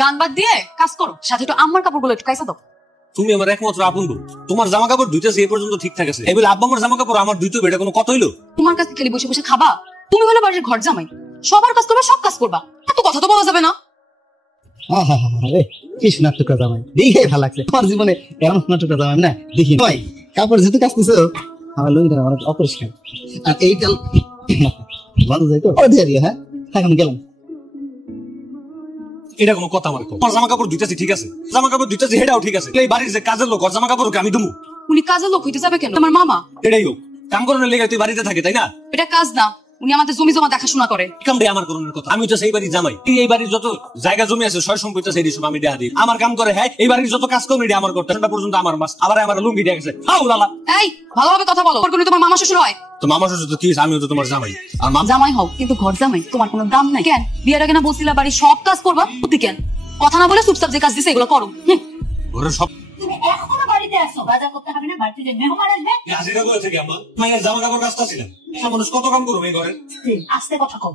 গান বাদ দিয়ে কাজ করো, সাথে একটু আমার কাপড়গুলো একটু কাইসা দাও। তুমি আমার একমাত্র আপন বোন, তোমার জামা কাপড় ধুইতেছে এই পর্যন্ত ঠিকঠাক আছে, এবার আব্বা আমার জামা কাপড় আমার ধুইতে এটা কোনো কথা হইলো? তোমার কাছে খালি বসে বসে খাবা? তুমি হলো বাড়ির ঘর জামাই, সবার কাজ করবা, সব কাজ করবা, এত কথা তো বলা যাবে না। কি নাটক জামাই, দেখে ভালো লাগছে। আমার জীবনে এমন নাটক জামাই না দেখি। কাপড় যেহেতু কাজ করছো, আমার লুঙ্গিটা অনেক অপরিষ্কার, আর এইটা ভালো যাই তো। হ্যাঁ, এখন গেলাম। এটা কোনো কথা? আমার তোমার জামা কাপড় ধুইতেছি ঠিক আছে, জামা কাপড় ধুইতেছি এটাও ঠিক আছে, এই বাড়ির যে কাজের লোক জামা কাপড় আমি দুমু? উনি কাজের লোক হইতে যাবে কেন? আমার মামা। এটাই হোক, কাম করানোর লেগে তুই বাড়িতে থাকে তাই না? এটা কাজ না, উনি আমাদের জমি জমা দেখাশোনা করে। কামটাই আমার করণের কথা, আমি তো সেই বাড়ির জামাই, এই বাড়ির যত জায়গা জমি আছে সয় সম্পত্তি সেই সব আমি দেয়া দিই, আমার কাম করে। হ্যাঁ, এই বাড়ির যত কাজ কর্ম এটা আমার করতে পর্যন্ত আমার মাস, আবার আমার লুঙ্গি দিয়ে গেছে। এই ভালোভাবে কথা বলো, তোমার মামা শ্বশুর হয় তো মামা শ্বশুর তো কি, আমিও তো তোমার জামাই। আর জামাই হও কিন্তু ঘর জামাই তোমার কোনো দাম নাই। কেন বিয়ের আগে না বলছিলা বাড়ির সব কাজ করবা? কেন কথা না বলে চুপচাপ যে কাজ দিছে এগুলো করো। ঘরের সব তুমি এখনো বাড়িতে আসো, বাজার করতে হবে না? বাড়িতে যে মেহমান আসবে হাজিরা করে থেকে আমার মায়ের জামা কাপড় কাজটা ছিলেন, মানুষ কত কাম করবো এই ঘরে? আস্তে কথা কম।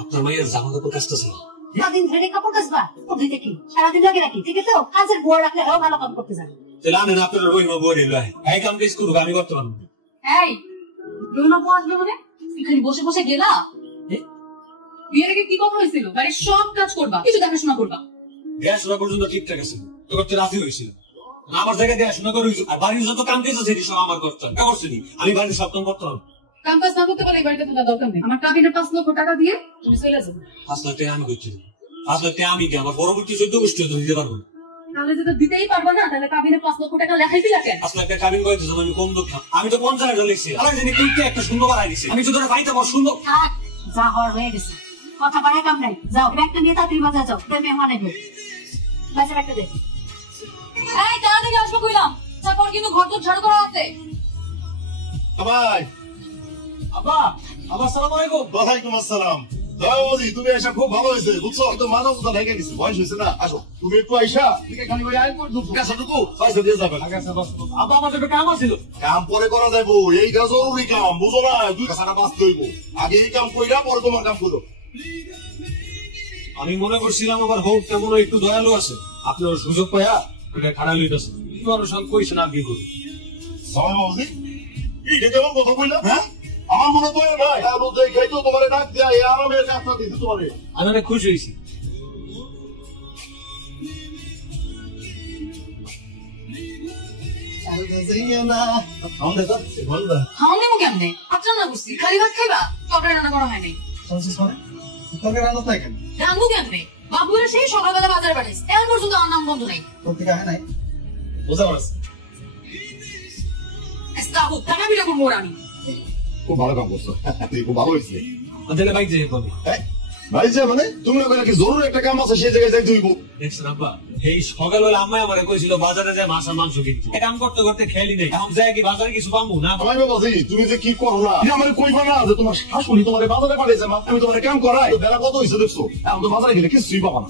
আপনার মায়ের জামা কাপড় কাজটা ছিল, সারাদিন ধরে কাপড় কাচবা, পদ্ধতি কি সারাদিন লাগে নাকি? ঠিক আছে, কাজের বুয়া রাখলে আরো ভালো কাম করতে যাবে। তাহলে আনেন আপনার রহিমা বউর এলো, এই কাম কাজ করুক, আমি করতে পারবো। এই রহিমা বউ আসবে মানে এখানে বসে বসে গেলা? বিয়ের আগে কি কথা হয়েছিল? বাড়ির সব কাজ করবা, কিছু দেখাশোনা করবা। দেখাশোনা পর্যন্ত ঠিকঠাক আছে, তো করতে রাজি হয়েছিল, আমার জায়গায় দেখাশোনা করে আর বাড়ির যত কাম কাজ আছে সব আমার করতে হবে, করছিনি আমি বাড়ির সব কাম করতে হবে। কাম কাজ না করতে পারলে এই বাড়িতে থাকার দরকার নেই। আমার কাবিনের 5 লক্ষ টাকা দিয়ে তুমি চলে যাবে। 5 লাখ টাকা আমি করছি, 5 লাখ টাকা আমি কি আমার পরবর্তী 14 গোষ্ঠী দিতে পারবো না? তাহলে যদি দিতেই পারবো না, তাহলে কাবিনে 5 লক্ষ টাকা লেখাই দিলা কেন? 5 লাখ টাকা কাবিন করতে আমি কম দুঃখ, আমি তো 50,000 লিখছি, আলাদা জানি কি একটা সুন্দর বাড়াই দিছি, আমি তো ধরে পাইতাম সুন্দর। থাক, যা হওয়ার হয়ে গেছে, কথা বাড়ায় কাম নাই। যাও ব্যাগটা নিয়ে তাড়াতাড়ি বাজার যাও, মেহমান আসবে। বাজার ব্যাগটা দে। এই তাড়াতাড়ি আসবে কইলাম, তারপর কিন্তু ঘর তো ঝাড়ু করা আছে। ভাই আব্বা, আব্বা আসসালামু আলাইকুম। ওয়ালাইকুম আসসালাম। তুমি এসে খুব ভালো হয়েছে, বুঝছো? তো মানবতা লেগে গেছে, বয়স হয়েছে না। আসো তুমি একটু আইসা খালি ওই আয় ঢুকু পয়সা দিয়ে যাবে। আব্বা আমার একটা কাম আছিল। কাম পরে করা যাবো, এইটা জরুরি কাম, বুঝো না? 2 টাকা বাঁচতে হইব, আগে এই কাম কইরা পরে তোমার কাম করো। আমি মনে করছিলাম আবার হোক কেমন একটু দয়ালু আছে, আপনার সুযোগ পাইয়া এটা খাড়া লইতেছে, তোমার সব কইছেন আর কি করুন। এইটা কেমন কথা কইলা? হ্যাঁ, আমার মনে তো নাই, খাইতো তোমার ডাক দেয়া আরামের কাজটা দিতে তোমার। আমি অনেক খুশি হয়েছি। খাওয়া নেবো কেমনে? আপনার না বুঝছি খালি ভাত খাইবা, তরকারি রান্না করা হয়নি। রান্নু কেমনে? বাবুরা সেই সকালবেলা বাজারে পাঠাইছে, এখন পর্যন্ত আমার নাম গন্ধ নাই। বুঝা পারছি, টাকা বিটা করবো আমি। খুব ভালো কাম করছো, খুব ভালো হয়েছে। বাইক যে ভাই যে মানে তুমি ওখানে কি জরুরি একটা কাম আছে, সেই জায়গায় যাই তুইব। দেখছেন আব্বা, এই সকালবেলা আম্মাই আমারে কইছিল বাজারে যায় মাছ আর মাংস কিনতে, কাম করতে করতে খেয়ালই নেই, এখন যায় কি বাজারে কিছু পাবো না? আমি বাবাজি তুমি যে কি করো না, আমার কইবা না যে তোমার শাশুড়ি তোমার বাজারে পাঠাইছে, আমি তোমার কাম করাই, বেলা কত হয়েছে দেখছো? এখন তো বাজারে গেলে কিছুই পাবা না।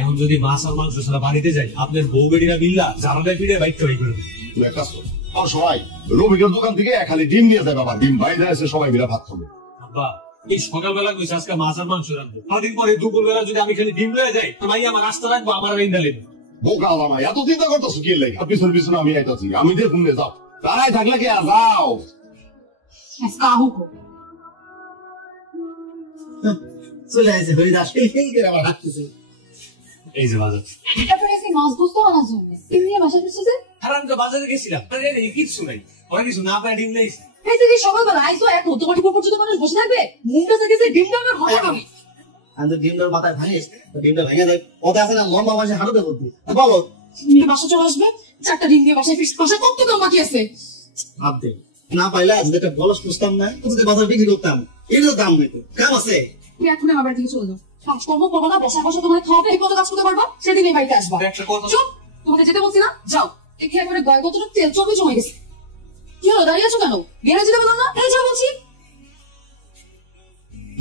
এখন যদি মাছ আর মাংস ছাড়া বাড়িতে যাই, আপনার বউ বেড়িরা মিল্লা জানালে পিড়ে বাইক ট্রাই করবে। তুমি এক কাজ করো, আর সবাই রবিকের দোকান থেকে খালি ডিম নিয়ে যায়, বাবা ডিম বাইরে এসে সবাই মিলে ভাত খাবে। আব্বা এই সকালবেলা কইছে আজকে মাছ আর মাংস রাখবো, সারাদিন পরে দুপুরবেলা যদি আমি খালি ডিম লয়ে যাই, ভাই আমার রাস্তা রাখবো, আমার ইন্দালে বোকা আমার এত চিন্তা করতেছো কি লাগে? পিছনে পিছনে আমি আইতাছি, আমি দিয়ে তুমি যাও, তারাই থাকলে কি আর যাও। চলে আসে হরিদাস, আবার ডাকতেছে। এই যে বাজার, মাছ বুঝতে আনার জন্য নিয়ে বাসা দিচ্ছে যে আমি তো বাজারে গেছিলাম, কিছু নাই, ওরা কিছু না পায় ডিম নেই। এই যে সকালবেলা আইসো, এখন তোমার উপর পর্যন্ত মানুষ বসে থাকবে, মুখটা থেকে যে ডিমটা আমার ঘরে করি। আমি তো ডিমটার মাথায় ভাঙিস, ডিমটা ভেঙে যায়, কথা আছে না লম্বা মাসে হাঁটুতে করতে। বলো বাসা চলে আসবে, 4টা ডিম দিয়ে বাসায় ফিস, বাসায় কত দাম বাকি আছে? ভাবতে না পাইলে আজ একটা বলস পুষতাম না, যদি বাজার বিক্রি করতাম, এর দাম নেই তো, কাম আছে। তুমি এখন আমার বাড়ি থেকে চলে যাও, কাজকর্ম করবো না, বসা বসা তোমার খাওয়াবে, কত কাজ করতে পারবা সেদিন এই বাড়িতে আসবা। চুপ, তোমাকে যেতে বলছি না, যাও। এখানে একবারে গায়ে কতটা তেল চোখে জমে গেছে। কি হলো, দাঁড়িয়ে আছো কেন? বেড়ে যেতে বললাম না, এই যা বলছি।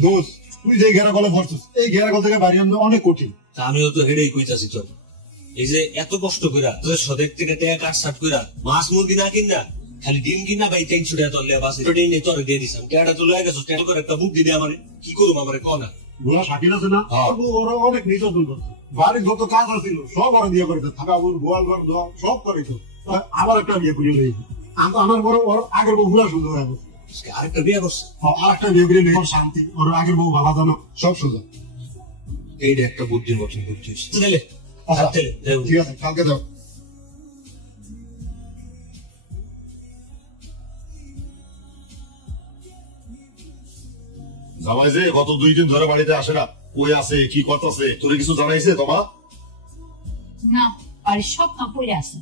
দোষ তুই যে ঘেরা গলে ভরছিস, এই ঘেরা গল থেকে বাড়ি আনতে অনেক কঠিন। আমিও তো হেডেই কইতাছি, তোর এই যে এত কষ্ট কইরা তোদের সদেক থেকে টাকা কাটছাট কইরা মাছ মুরগি না কিনা খালি ডিম কিনা ভাই 300 টাকা তোর লেবাস এটা নিয়ে তোরে দিয়ে দিছাম কেডা তো লয়ে গেছস টেল করে একটা বুক দিবি আমারে কি করুম আমারে ক না বুড়া শাকিল আছে না ওরা অনেক নির্যাতন করছে বাড়ির যত কাজ ছিল সব ওরা দিয়ে করে থাকা গোয়াল ঘর ধোয়া সব করে তো আবার একটা বিয়ে করিয়ে নেই আমার বড় ওর আগের বউ ঘুরা সুন্দর হয়ে গেছে আরেকটা বিয়ে করছে আরেকটা বিয়ে করে নেই শান্তি ওর আগের বউ ভালো জানো সব সোজা এইটা একটা বুদ্ধির মতন বুদ্ধি হইছে চলে ঠিক আছে কালকে যাও জামাই যে গত 2 দিন ধরে বাড়িতে আসে না কই আছে কি করতেছে তোরে কিছু জানাইছে তোমা না বাড়ির সব কাম পড়ে আছে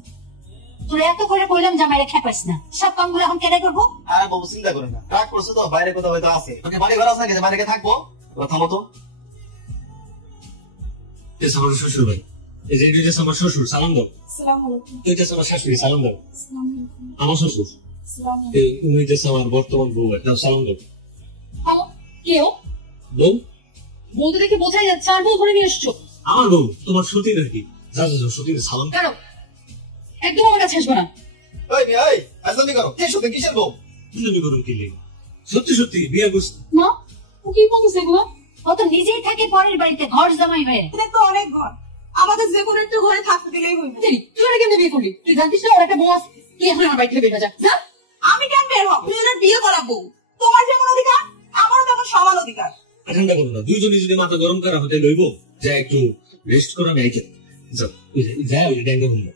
তোরা এত করে কইলাম জামাইরে খেপাইস না সব কামগুলো এখন কেটে করবো। আর বাবু চিন্তা করে না কাজ করছে তো বাইরে কোথাও হয়তো আছে তোকে বাড়ি ঘর আছে নাকি বাইরে গিয়ে থাকবো থামো তো আমার শ্বশুর ভাই এই যে এটা আমার শ্বশুর সালাম দাও আসসালামু আলাইকুম। এটা আমার শাশুড়ি সালাম দাও আসসালামু আলাইকুম। আমার শ্বশুর আসসালামু এই উনি যে আমার বর্তমান বউ দাও সালাম দাও আলাইকুম। কেউ বউ বলতে দেখে বোঝাই যাচ্ছে আর বউ করে নিয়ে এসছো আমার বউ তোমার সতী নাকি যা যা সতী সালাম কেন একদম আমার কাছে আসবে না। ওই মিয়া এই আজলি করো কে শুতে কিসের বউ তুমি করুন কি লেগে সত্যি সত্যি বিয়ে করছ মা ও কি বলতেছে এগুলো? ও তো নিজেই থাকে পরের বাড়িতে ঘর জামাই হয়ে। এটা তো অনেক ঘর আমাদের যে কোনো একটা ঘরে থাকতে দিলেই হইবে। তুই তুই ওরা কেমনে বিয়ে করলি? তুই জানতিস না ওর একটা বউ আছে? তুই এখন আমার বাড়ি থেকে বের হয়ে যা যা। আমি কেন বের হব? তুই ওনার বিয়ে করাবো। তোমার যেমন অধিকার আমারও তেমন সমান অধিকার। ঠান্ডা করো না দুইজনে যদি মাথা গরম করা হতে লইব যা একটু রেস্ট করো আমি আইকে যাও যাই ওই ড্যাঙ্গে বললো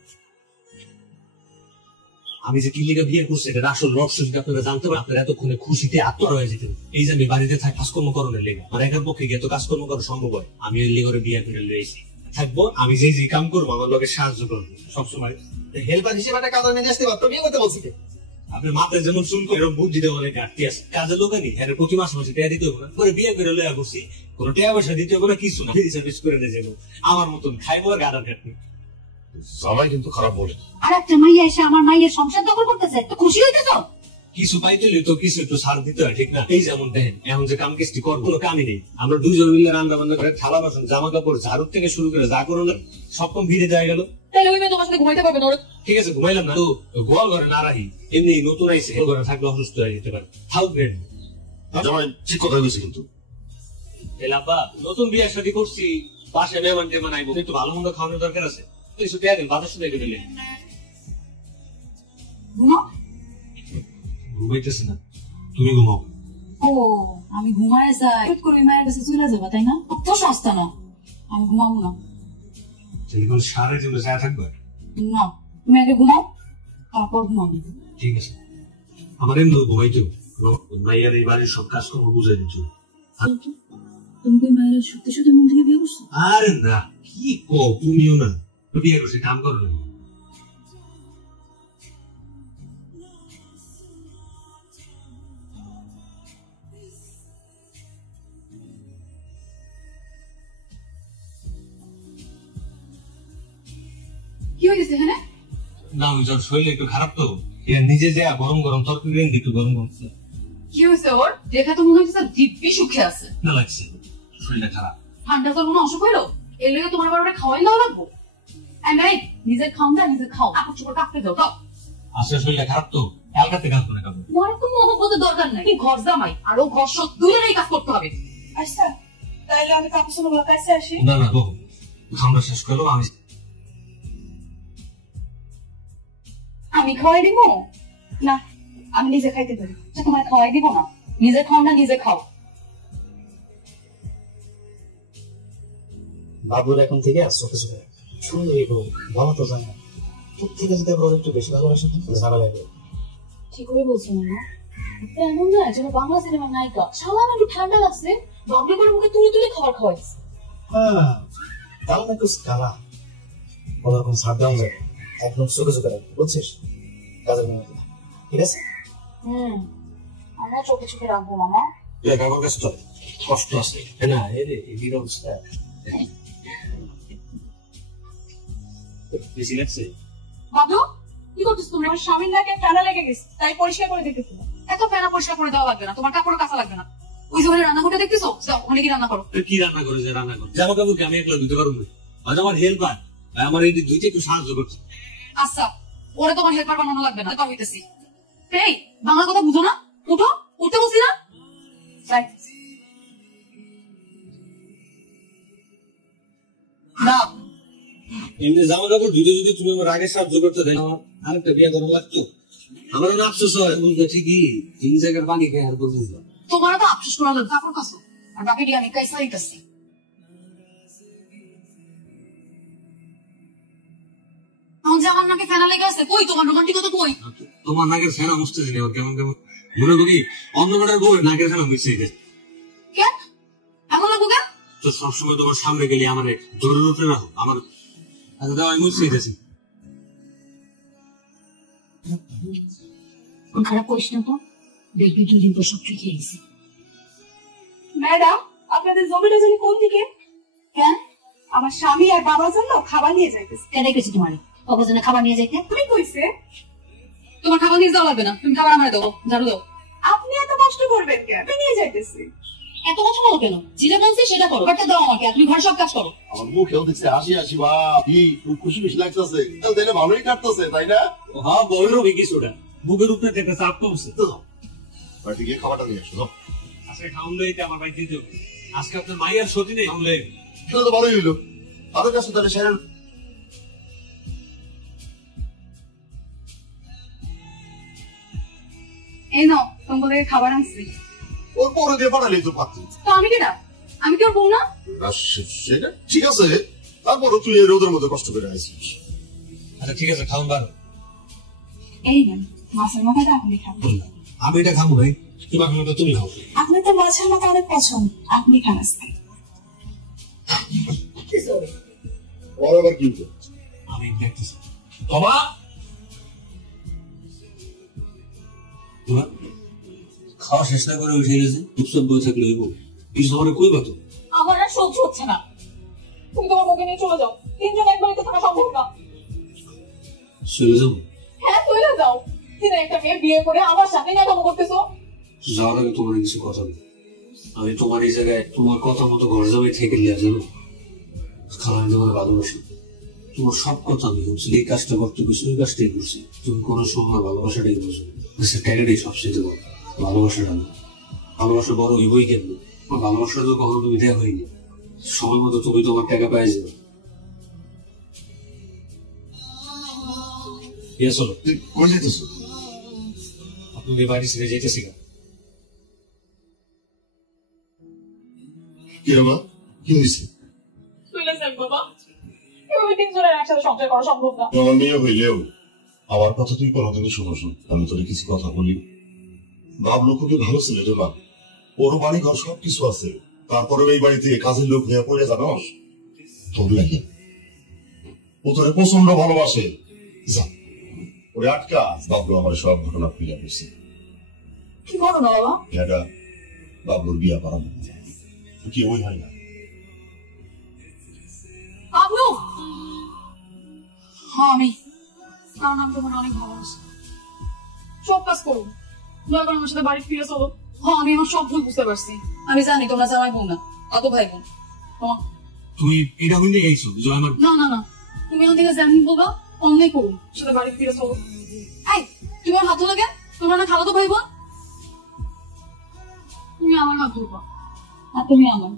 আমি যে কি লিগে বিয়ে করছি এটা আসল রহস্য যদি আপনারা জানতে পারেন আপনারা এতক্ষণে খুশিতে আত্মর হয়ে যেতেন এই যে আমি বাড়িতে থাকি কাজকর্ম করণের লেগে আর একার পক্ষে গিয়ে তো কাজকর্ম করা সম্ভব হয় আমি ওই লিগরে বিয়ে করে লইছি থাকবো আমি যে যে কাম করবো আমার লোকের সাহায্য করবো সবসময় হেল্পার হিসেবে একটা কাজ নিয়ে আসতে পারতো বিয়ে করতে বলছি আপনি মাথায় যেমন শুনবো এরকম বুদ্ধিতে অনেক ঘাটতি আছে কাজের লোক আনি এর প্রতি মাসে মাসে টেয়া দিতে হবে না পরে বিয়ে করে লইয়া করছি কোনো টেয়া পয়সা দিতে হবে না কিছু না ফ্রি সার্ভিস করে দিয়ে যাবো আমার মতন খাইবো আর গাড়ার ঘাটতি জামাই কিন্তু খারাপ বলে আর একটা মাইয়া এসে আমার মাইয়ের সংসার দখল করতেছে তো খুশি হইতেছ? কিছু পাইতে তো কিছু একটু ছাড় দিতে হয় ঠিক না এই যেমন দেখেন এখন যে কাম কিস্তি কর কোনো কামই নেই আমরা দুজন মিলে রান্না বান্না করে থালা বাসন জামা কাপড় ঝাড়ুর থেকে শুরু করে যা করো না সব কম ভিড়ে যায় গেল তাহলে ওই মেয়ে তোমার সাথে ঘুমাইতে পারবে না ওরা ঠিক আছে ঘুমাইলাম না তো গোয়াল ঘরে না রাখি এমনি নতুন আইসে ঘরে থাকলে অসুস্থ হয়ে যেতে পারে থাও গ্রেড জামাই ঠিক কথা কইছে কিন্তু এলাপা নতুন বিয়ে শাদী করছি পাশে মেহমান টেমান আইবো একটু ভালো মন্দ খাওয়ানোর দরকার আছে তুই শুধু দেন বাতাস শুনে গেলে ঘুমাও। ঘুমাইতেছে না তুমি ঘুমাও ও আমি ঘুমায় যাই হুট করে মায়ের কাছে চলে যাবা তাই না? তো সস্তা না আমি ঘুমাবো না। যেগুলো সারা জীবন যা থাকবে না তুমি আগে ঘুমাও তারপর ঘুমাবো। ঠিক আছে আমার এমনি ঘুমাইতো মাইয়ার এই বাড়ির সব কাজকর্ম বুঝাই দিচ্ছ তুমি কি মায়ের সত্যি সত্যি মন থেকে বিয়ে করছো? আরে না কি কো তুমিও না বিয়ে করছি কাম করো না কি হয়েছে এখানে? না আমি যখন শরীর একটু খারাপ তো এর নিজে যা গরম গরম তরকারি একটু গরম গরম কি হয়েছে ওর? দেখা তো মনে হচ্ছে দিব্যি সুখে আছে। না লাগছে শরীরটা খারাপ ঠান্ডা তোর কোনো অসুখ হলো? এর লেগে তোমার বারবার খাওয়াই দেওয়া লাগবো? এই নিজের খাও না নিজে খাও কাপড় চোপড় কাপড়ে দাও দাও। আসলে শরীরটা খারাপ তো হালকাতে কাজ করে খাবো তোমার তো মহব্বতের দরকার নাই। ঘর জামাই আরো ঘর সব দুজনেই কাজ করতে হবে। আচ্ছা তাইলে আমি কাপড় চোপড় কাছে আসি। না না বহু খাওয়া শেষ করলো আমি খাওয়াই দিব না আমি নিজে খাইতে পারি। তোমার খাওয়াই দিব না নিজে খাও না নিজে খাও। বাবুর এখন থেকে চোখে চোখে সুন্দরী বউ ভালো তো জানে তোর থেকে যদি আবার একটু বেশি ভালোবাসে ঝামেলা লাগবে ঠিক করে বলছো না এমন না যেন বাংলা সিনেমার নায়িকা সামান্য একটু ঠান্ডা লাগছে বন্ধ করে মুখে তুলে তুলে খাবার খাওয়াইছে। হ্যাঁ তাও না একটু কালা ওরকম ছাড় দেওয়া যাবে একদম চোখে চোখে রাখবি বুঝছিস কাজের মেয়ে ঠিক আছে আমরা চোখে চোখে রাখবো মামা। আমার কাছে তো কষ্ট আছে না এর এই অবস্থা বেশি লাগছে বাবু কি করছিস তুমি? আমার স্বামীর নাকে টানা লেগে গেছে তাই পরিষ্কার করে দিতেছি। এত ফেনা পরিষ্কার করে দেওয়া লাগবে না তোমার কাপড় কাঁচা লাগবে না। ওই যে রান্না করতে দেখতেছো যাও ওখানে কি রান্না করো। কি রান্না করে যে রান্না করে জামা কাপড় আমি একলা ধুতে পারবো না আজ আমার হেল্পার আমার এই দুইটা একটু সাহায্য করছে আচ্ছা ওরা তোমার হেল্পার বানানো লাগবে না তা হইতেছি এই বাংলা কথা বুঝো না? উঠো, উঠতে বলছি না? না এমনি জামা কাপড় ধুতে ধুতে তুমি আমার আগে সাহায্য করতে দেয় আমার আরেকটা বিয়ে করা লাগতো। আমার না আফসোস হয়, বুঝলে ঠিকই তিন জায়গার পানি খেয়ে আর করবো না। তোমার তো আফসোস করা লাগবে, কাপড় কাছো আর বাকিটি আমি কাইসা দিতেছি। আমার জামার নাকে ফেনা লেগে আছে, কই তোমার রোমান্টিকতা কই? তোমার নাকের ফেনা মুছতেছি না, কেমন কেমন মনে করি অন্য মেয়েটার বউ নাকের ফেনা মুছে গেছে। কেন এমন লাগবো কেন? তো সবসময় তোমার সামনে গেলে আমার জোরে উঠে রাখো, আমার আচ্ছা দাও আমি মুছে গেছি। খারাপ করিস না তো, দেখবি দুদিন পর সব ঠিক হয়ে গেছে। ম্যাডাম, আপনাদের জমিটা জমি কোন দিকে? কেন আমার স্বামী আর বাবার জন্য খাবার নিয়ে যাইতেছে। কেন রেখেছি তোমার অবজনে খাবার নিয়ে যাইতে? তুমি কইছে তোমার খাবার নিয়ে যাওয়া লাগবে না, তুমি খাবার আমার দাও, ঝাড়ু দাও। আপনি এত কষ্ট করবেন কেন? আমি নিয়ে যাইতেছি। এত কথা বলো কেন? যেটা বলছি সেটা করো, ঘরটা দাও আমাকে, তুমি ঘর সব কাজ করো। আমার মুখেও দেখছে হাসি হাসি বা কি খুব খুশি খুশি লাগতেছে, তাহলে ভালোই কাটতেছে তাই না? হ্যাঁ বইরও কিছুটা বুকের উপরে একটা চাপ কমছে। বাড়িতে গিয়ে খাবারটা নিয়ে আসো যাও। আজকে খাউন লইতে আমার বাড়িতে দিতে হবে। আজকে আপনার মাইয়ার সতী নেই, খাউন লই। সেটা তো ভালোই হইলো, তাদের কাছে তাহলে সেরে এই নাও তোমাদের খাবার আনছি। ওর পরে দিয়ে পাঠালেই তো পাচ্ছি। তো আমি কেনা, আমি কি ওর বউ না? সেটা ঠিক আছে, তারপরও তুই এই রোদের মধ্যে কষ্ট করে আছিস। আচ্ছা ঠিক আছে খাউন বার। এই নেন মাছের মাথাটা আপনি খান। আমি এটা খাবো ভাই, তোমার খাওয়া তুমি খাও। আপনার তো মাছের মাথা অনেক পছন্দ, আপনি খান আজকে। ওর আবার কি হলো? আমি দেখতেছি বাবা খাওয়া শেষ না করে উঠে গেছে, উৎসব বই থাকলে হইব কিছু তোমার কই বাতো। আমার আর সহ্য হচ্ছে না, তুমি তোমার বউকে নিয়ে চলে যাও। তিনজন এক বাড়িতে থাকা সম্ভব না। চলে যাবো? হ্যাঁ চলে যাও। তিনি একটা মেয়ে বিয়ে করে আমার সাথে নাকামো করতেছো। যাওয়ার আগে তোমার কিছু কথা নেই, আমি তোমার এই জায়গায় তোমার কথা মতো ঘর যাবে থেকে লিয়া জানো। কারণ আমি তোমার ভালোবাসি, তোমার সব কথা আমি বলছি, এই কাজটা করতে গেছি ওই কাজটাই করছি। তুমি কোনো সময় ভালোবাসাটাই বুঝো, টাকাটাই সবচেয়ে বড় ভালোবাসাটা না। ভালোবাসা বড় হইবই কেন, ভালোবাসা তো কখনো তুমি দেয়া হয়নি। সময় মতো তুমি তোমার টাকা পাই যাবে। চলো তুই কই যেতেছ? আপনি বাড়ি ছেড়ে যেতেছি না। কি রে মা, কি হয়েছে? চলে যান বাবা, এভাবে তিনজনের একসাথে সংসার করা সম্ভব না। আমার মেয়ে হইলেও আমার কথা তুই কোনোদিনই শুনোস না। আমি তোর কিছু কথা বলি, বাবলু খুবই ভালো ছিল রে মা, ওর বাড়ি ঘর সবকিছু আছে, তারপরে এই বাড়িতে কাজের লোক হয়ে পড়ে জানোস তোর লাগে। ও তোরে প্রচন্ড ভালোবাসে, যা ওরে আটকা। বাবলু আমার সব ঘটনা খুলে গেছে। কি করো না বাবা? এটা বাবলুর বিয়া করাবো, কি ওই হয় না? আবলু, হ্যাঁ আমি, কারণ আমি তোমার অনেক ভালোবাসি। সব কাজ করো, দয়া করে আমার সাথে বাড়ি ফিরে চলো। হ্যাঁ আমি আমার সব ভুল বুঝতে পারছি, আমি জানি তোমরা জামাই বোন না, অত ভাই বোন। তুমি এটা হইলে এইছো যে আমার না না না, তুমি এখান থেকে যেমন বলবা অন্যায় করুন, সাথে বাড়ি ফিরে চলো। এই তুমি আমার হাত লাগে, তোমরা না খালাতো ভাই বোন, তুমি আমার হাত ধরবা আর তুমি আমার।